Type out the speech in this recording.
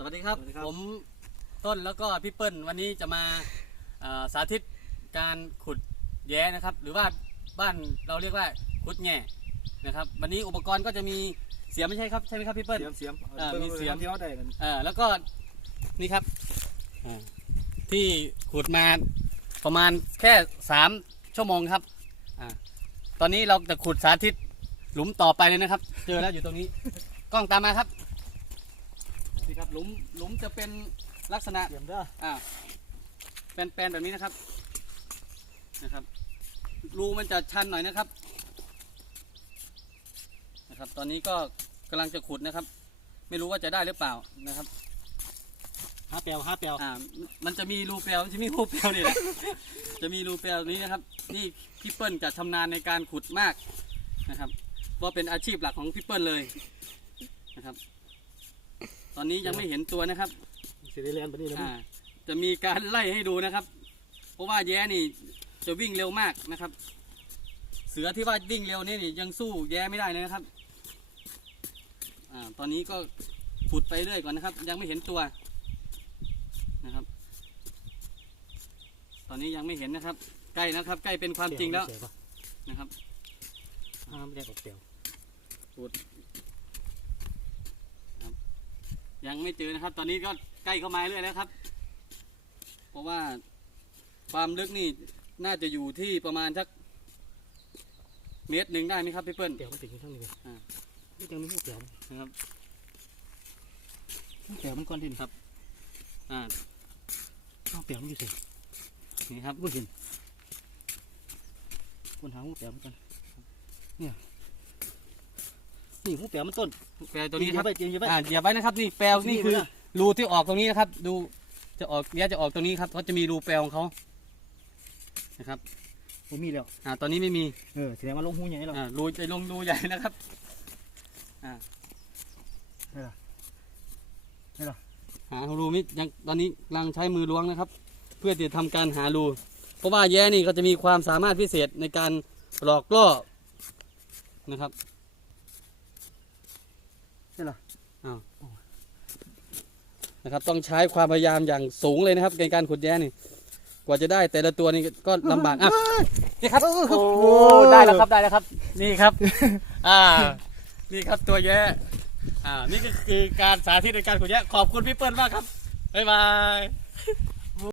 สวัสดีครับ สวัสดีครับ ผมต้นแล้วก็พี่เปิ้ลวันนี้จะมาเอ่อสาธิตการขุดแย้นะครับ หรือว่าบ้านเราเรียกว่าขุดแง่นะครับ วันนี้อุปกรณ์ก็จะมีเสียมไม่ใช่ครับใช่ไหมครับพี่เปิ้ล เสียมเสียมเออมีเสียม ที่เขาได้กันเอ่อแล้วก็นี่ครับอ่าที่ขุดมาประมาณแค่สามชั่วโมงครับอ่าตอนนี้เราจะขุดสาธิตหลุมต่อไปเลยนะครับ เจอแล้วอยู่ตรงนี้ กล้องตามมาครับนี่ครับ หลุมหลุมจะเป็นลักษณะเสียมเด้ออ่าแปลนๆแบบนี้นะครับนะครับ รูมันจะชันหน่อยนะครับนะครับ ตอนนี้ก็กำลังจะขุดนะครับ ไม่รู้ว่าจะได้หรือเปล่านะครับห้าแปลวห้าแปลวอ่ามันจะมีรูเปลวมันจะมีรูเปลวนี่แหละจะมีรูเปลวนี้นะครับ นี่พี่เปิ้ลจะชำนาญในการขุดมากนะครับว่าเป็นอาชีพหลักของพี่เปิ้ลเลยนะครับ ตอนนี้ยังไม่เห็นตัวนะครับสิได้เรียนปนี้แล้วอ่าจะมีการไล่ให้ดูนะครับ เพราะว่าแย้นี่จะวิ่งเร็วมากนะครับ เสือที่ว่าวิ่งเร็วนี่นี่ยังสู้แย้ไม่ได้เลยนะครับอ่าตอนนี้ก็ขุดไปเรื่อยก่อนนะครับ ยังไม่เห็นตัวนะครับ ตอนนี้ยังไม่เห็นนะครับ ใกล้นะครับ ใกล้เป็นความจริงแล้วนะครับห้ามแยกออกแปลว ยังไม่เจอนะครับ ตอนนี้ก็ใกล้เข้ามาเรื่อยแล้วครับ เพราะว่าความลึกนี่น่าจะอยู่ที่ประมาณสักเมตรหนึ่งได้ไหมครับพี่เปิ้ลแปลวมันติดอยู่ทั้งนี้เลยอ่านี่จังมีหูแปลวนะครับหูแปลวมันก้อนดินอ่าหูแปลวมันอยู่สินี่ครับบ่เห็นคนหาหูแปลวมันกันเนี่ย นี่หูแปลวมันต้นแปลตัวนี้ครับไปจริงจะไปอ่าเหยียบไว้นะครับ นี่แปลวนี่คือรูที่ออกตรงนี้นะครับ ดูจะออกเนี้ยจะออกตรงนี้ครับเขาจะมีรูแปลวของเขานะครับผมมีแล้วอ่าตอนนี้ไม่มีเออแสดงว่าลงหูใหญ่แล้วอ่ารูจะลงรูใหญ่นะครับอ่าได้ละได้ละหารูมิยังตอนนี้กำลังใช้มือล้วงนะครับ เพื่อที่จะทำการหารู เพราะว่าแย้นี่ก็จะมีความสามารถพิเศษในการหลอกล่อนะครับ ได้ละอ้าวนะครับ ต้องใช้ความพยายามอย่างสูงเลยนะครับในการขุดแย้นี่ กว่าจะได้แต่ละตัวนี่ก็ลำบากอะนี่ครับเออครับโอ้ได้แล้วครับได้แล้วครับ นี่ครับ อ่า นี่ครับตัวแย้อ่า นี่ก็คือการสาธิตในการขุดแย้ขอบคุณพี่เปิ้ลมากครับ บ๊ายบาย